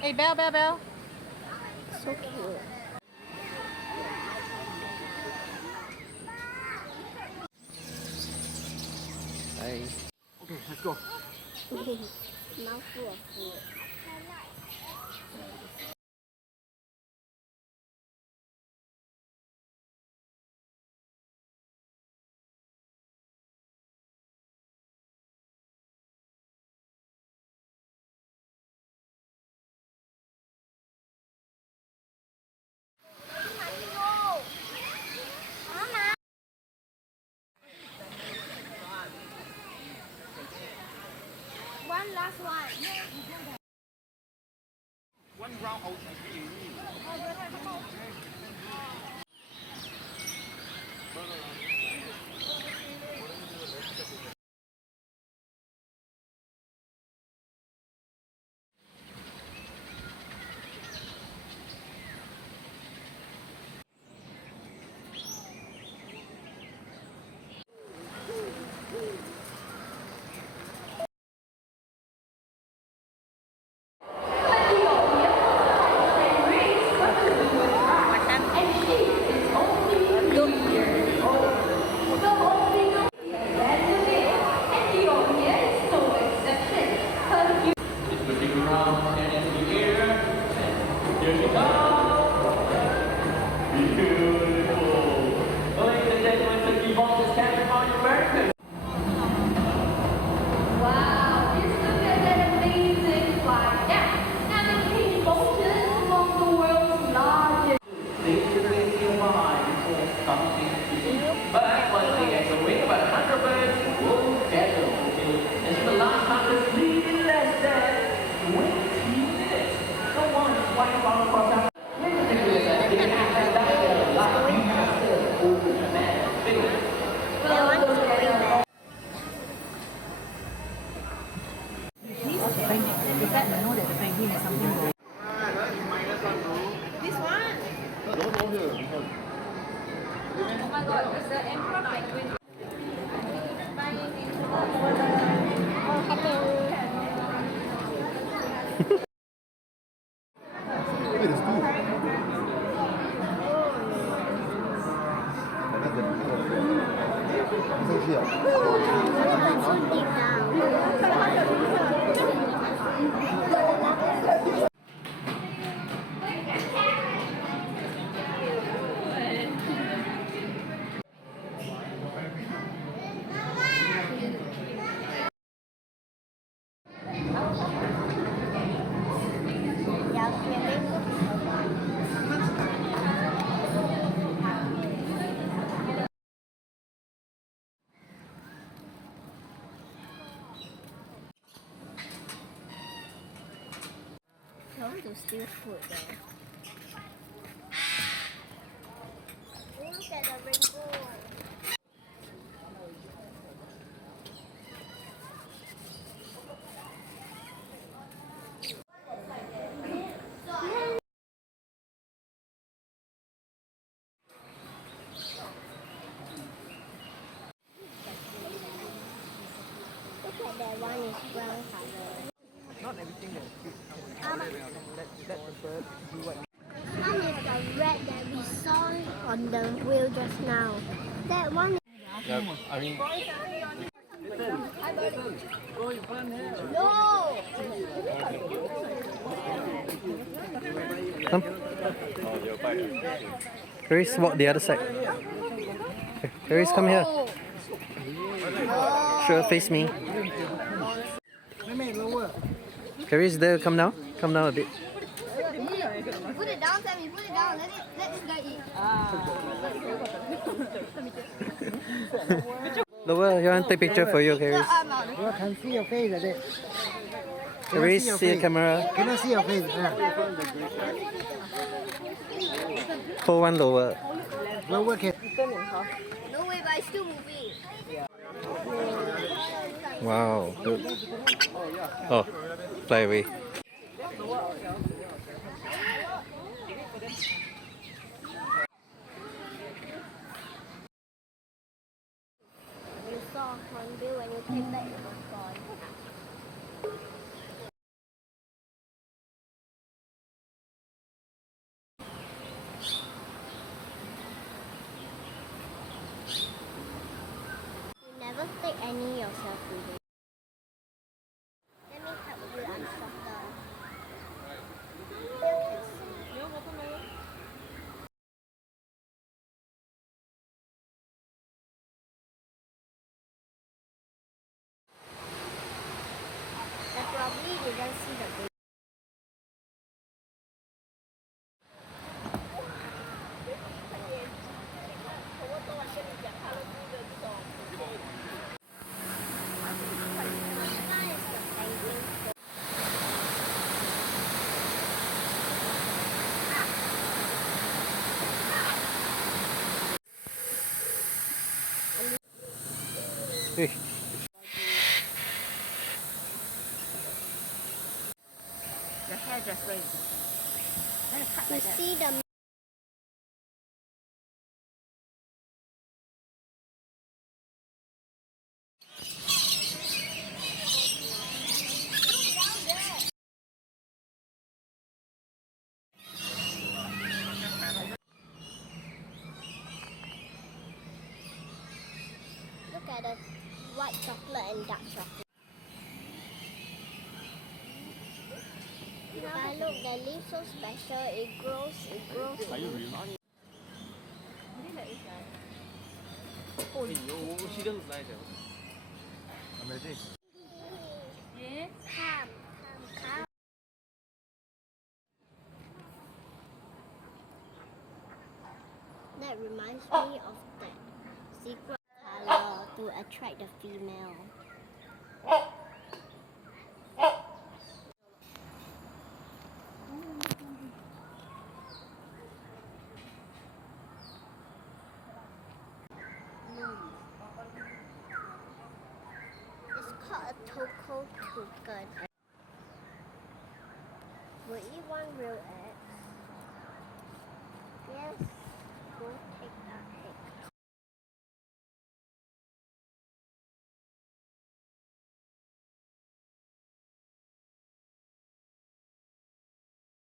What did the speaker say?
Hey, Belle, Belle, Belle. So cute. Hey. Okay, let's go. Mouthful of food. One last one. One round out. I want to steal food though. Look at the rainbow. Look at that one is brown color. Not everything that's cute. Let the bird do what. One is the red that we saw. on the wheel just now. That one. Yeah, I mean. No. Come. Paris, walk the other side. Paris, come here. Sure, face me. Paris, there, come down. Come down a bit. Put it down, Sammy. Put it down. Let this guy eat. Lower, you want to take picture for you, Paris? You can see your face like that. Paris, see the camera. Cannot see your face. Pull one lower. Lower can. No way, but it's still moving. Wow. Good. Oh, fly away. You saw Hornbill when you came back, it was gone. You never take any yourself with it. Let me help you unstuck the. You can see. They probably didn't see the baby. Hey. The hairdresser. You see the. Look at the white chocolate and dark chocolate. But look, the leaf so special. It grows. Are you real? She doesn't like it. Amazing. Come. That reminds me of that secret color to attract the female. It's called a toko toucan. Will eat one real egg.